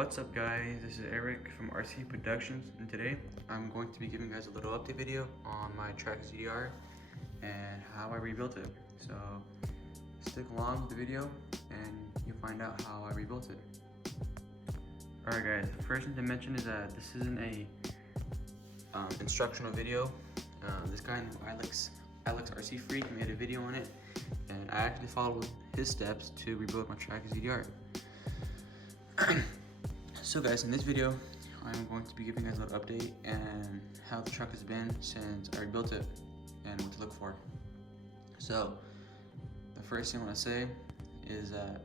What's up guys, this is Eric from RC Productions, and today I'm going to be giving you guys a little update video on my Traxxas UDR and how I rebuilt it. So stick along with the video and you'll find out how I rebuilt it. Alright guys, the first thing to mention is that this isn't a instructional video. This guy named Alex RC Freak made a video on it, and I actually followed his steps to rebuild my Traxxas UDR. So guys, in this video, I'm going to be giving you guys a little update and how the truck has been since I rebuilt it and what to look for. So, the first thing I want to say is that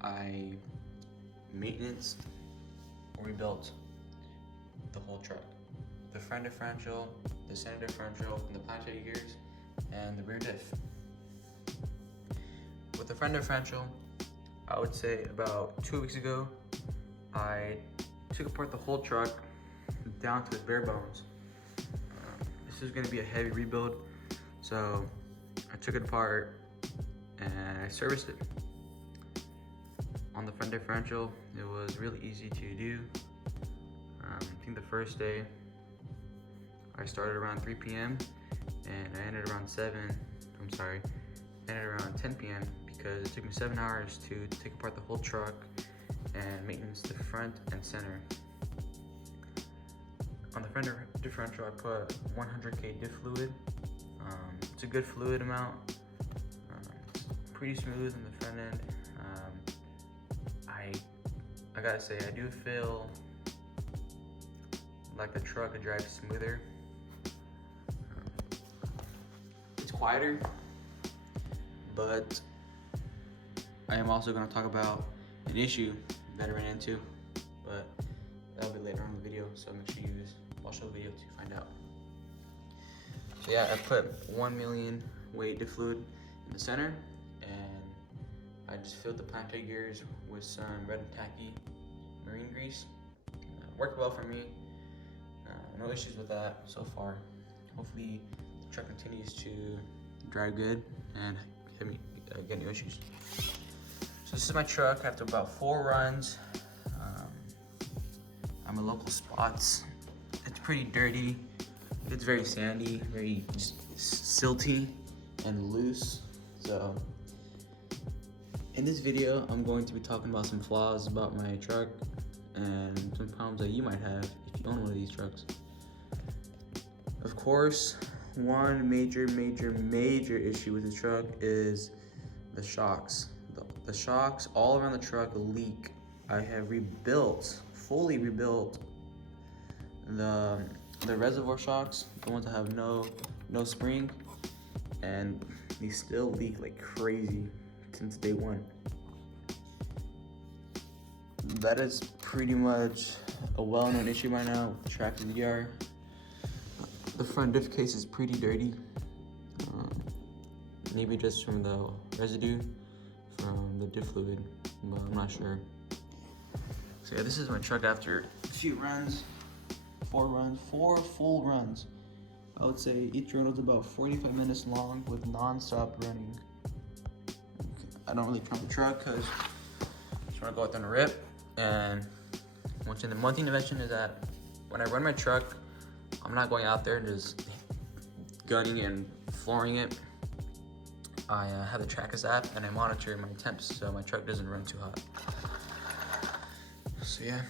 I maintenanced or rebuilt the whole truck. The front differential, the center differential, and the planetary gears, and the rear diff. With the front differential, I would say about 2 weeks ago, I took apart the whole truck down to its bare bones. This is going to be a heavy rebuild, so I took it apart and I serviced it. On the front differential, it was really easy to do. I think the first day I started around 3 p.m. and I ended around 10 p.m. because it took me 7 hours to take apart the whole truck and maintenance the front and center. On the front differential, I put 100K diff fluid. It's a good fluid amount. It's pretty smooth in the front end. I gotta say, I do feel like the truck could drive smoother. It's quieter, but I am also going to talk about an issue that I ran into, but that'll be later on in the video, so make sure you watch the video to find out. So yeah, I put 1 million weight diff fluid in the center, and I just filled the planetary gears with some red and tacky marine grease. Worked well for me. No issues with that so far. Hopefully the truck continues to drive good and get no issues. So this is my truck after about 4 runs. I'm at local spots. It's pretty dirty. It's very sandy, very silty and loose. So in this video, I'm going to be talking about some flaws about my truck and some problems that you might have if you own one of these trucks. Of course, one major issue with the truck is the shocks. The shocks all around the truck leak. I have fully rebuilt the reservoir shocks, the ones that have no spring, and they still leak like crazy since day one. That is pretty much a well-known issue right now with the Traxxas UDR. The front diff case is pretty dirty, maybe just from the residue from the diff fluid, but I'm not sure. So yeah, this is my truck after a few runs, 4 full runs. I would say each run was about 45 minutes long with non-stop running. I don't really count the truck because I just want to go out there and rip. And one thing to mention is that when I run my truck, I'm not going out there and just gunning and flooring it. I have the Traxxas app and I monitor my temps so my truck doesn't run too hot. So yeah,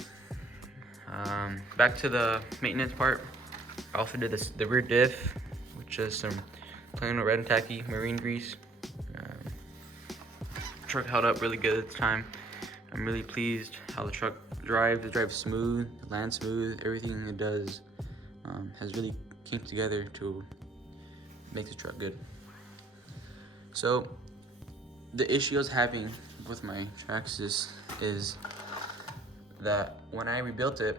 back to the maintenance part. I also did the rear diff, which is some plain old red and tacky marine grease. Truck held up really good at the time. I'm really pleased how the truck drives. It drives smooth, it lands smooth. Everything it does has really came together to make the truck good. So the issue I was having with my Traxxas is that when I rebuilt it,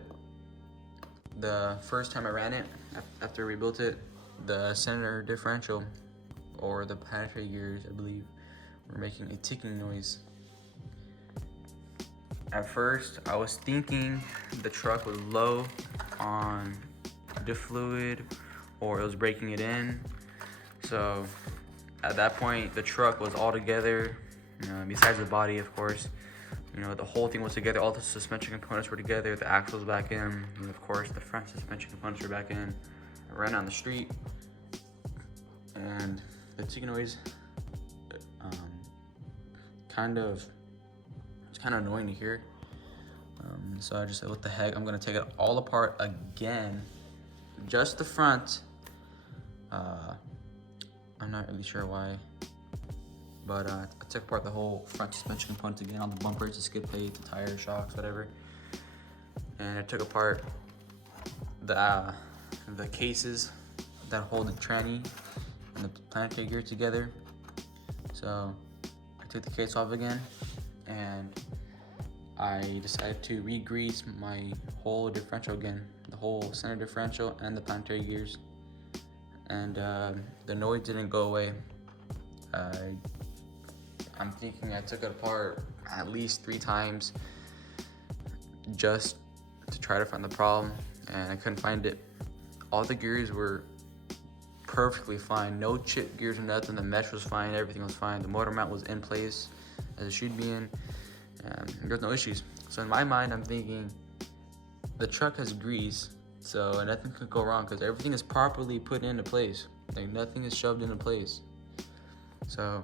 the first time I ran it, after I rebuilt it, the center differential, or the planetary gears, I believe, were making a ticking noise. At first, I was thinking the truck was low on diff fluid, or it was breaking it in. So at that point, the truck was all together, besides the body, of course, You know, the whole thing was together. All the suspension components were together. The axles back in, and of course the front suspension components were back in. I ran on the street, and the ticking noise, it's kind of annoying to hear. So I just said, what the heck? I'm gonna take it all apart again, just the front. I'm not really sure why. But I took apart the whole front suspension components again, on the bumpers, the skid plate, the tire shocks, whatever. And I took apart the cases that hold the tranny and the planetary gear together. So I took the case off again, and I decided to re-grease my whole differential again, the whole center differential and the planetary gears. And the noise didn't go away. I'm thinking I took it apart at least 3 times just to try to find the problem, and I couldn't find it. All the gears were perfectly fine, no chip gears or nothing. The mesh was fine, everything was fine. The motor mount was in place as it should be in, and there's no issues. So in my mind, I'm thinking the truck has grease, so nothing could go wrong because everything is properly put into place. Like, nothing is shoved into place. So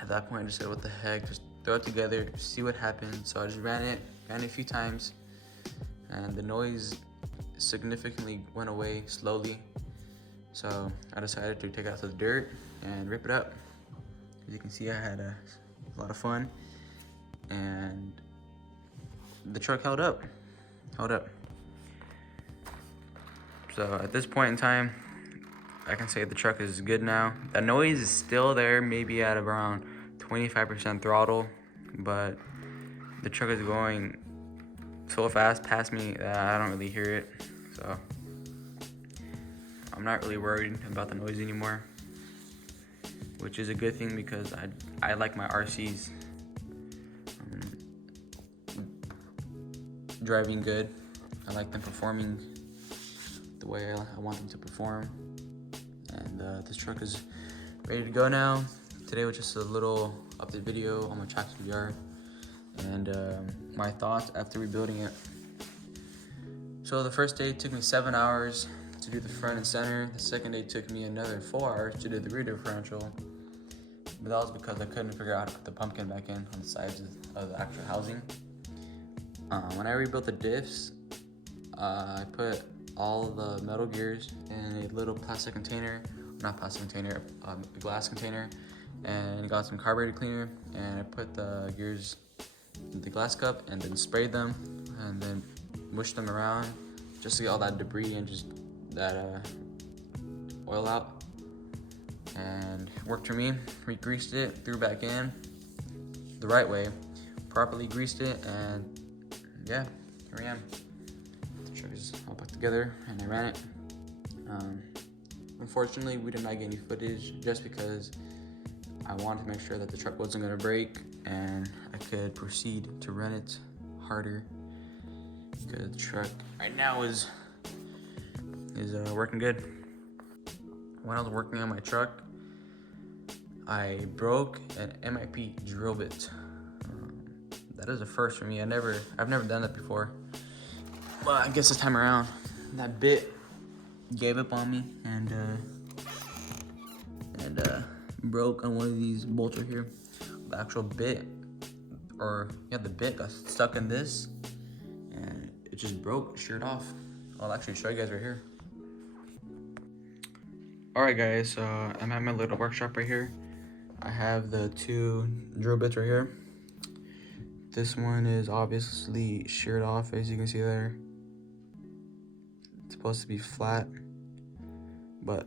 at that point, I just said, what the heck, just throw it together, see what happens. So I just ran it a few times, and the noise significantly went away slowly. So I decided to take it out to the dirt and rip it up. As you can see, I had a lot of fun, and the truck held up. So at this point in time, I can say the truck is good now. The noise is still there, maybe at around 25% throttle, but the truck is going so fast past me that I don't really hear it. So I'm not really worried about the noise anymore, which is a good thing because I like my RCs driving good. I like them performing the way I want them to perform. And this truck is ready to go now. Today was just a little update video on my Traxxas UDR and my thoughts after rebuilding it. So the first day took me 7 hours to do the front and center. The second day took me another 4 hours to do the rear differential. But that was because I couldn't figure out how to put the pumpkin back in on the sides of the actual housing. When I rebuilt the diffs, I put all the metal gears in a little plastic container, not plastic container, a glass container, and got some carburetor cleaner, and I put the gears in the glass cup and then sprayed them and then mushed them around just to get all that debris and just that oil out. And it worked for me. Re-greased it, threw it back in the right way, properly greased it, and yeah, here I am. The truck is all back together and I ran it. Unfortunately, we did not get any footage just because I wanted to make sure that the truck wasn't gonna break and I could proceed to run it harder, because the truck right now is working good. When I was working on my truck, I broke an MIP drill bit. That is a first for me. I've never done that before. Well, I guess this time around, that bit gave up on me and broke on one of these bolts right here. The actual bit, the bit got stuck in this, and it just broke, sheared off. I'll actually show you guys right here. Alright guys, so I'm at my little workshop right here. I have the 2 drill bits right here. This one is obviously sheared off, as you can see there. It's supposed to be flat, but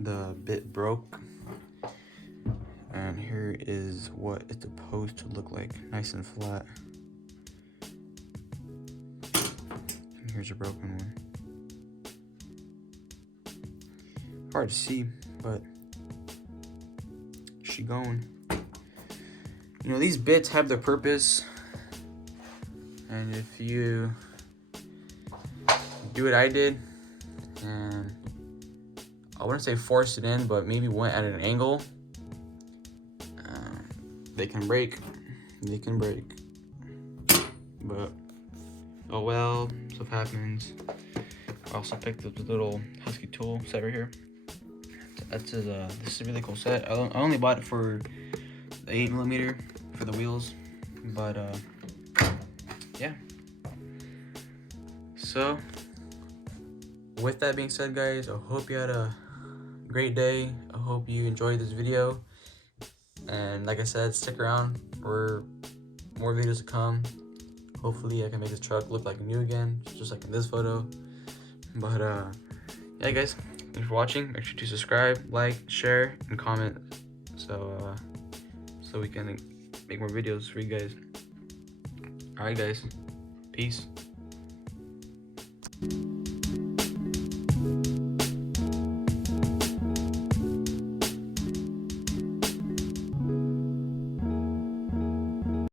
the bit broke. And here is what it's supposed to look like, nice and flat. And here's a broken one. Hard to see, but she going. You know, these bits have their purpose, and if you do what I did, and I wouldn't say force it in, but maybe went at an angle, they can break. but oh well, stuff happens. I also picked up the little Husky tool set right here. This is a really cool set. I only bought it for the 8mm for the wheels, but yeah. So with that being said, guys, I hope you had a great day. I hope you enjoyed this video, and like I said, stick around for more videos to come. Hopefully I can make this truck look like new again, just like in this photo. But yeah, guys, thanks for watching. Make sure to subscribe, like, share, and comment, so we can make more videos for you guys. All right, guys, peace.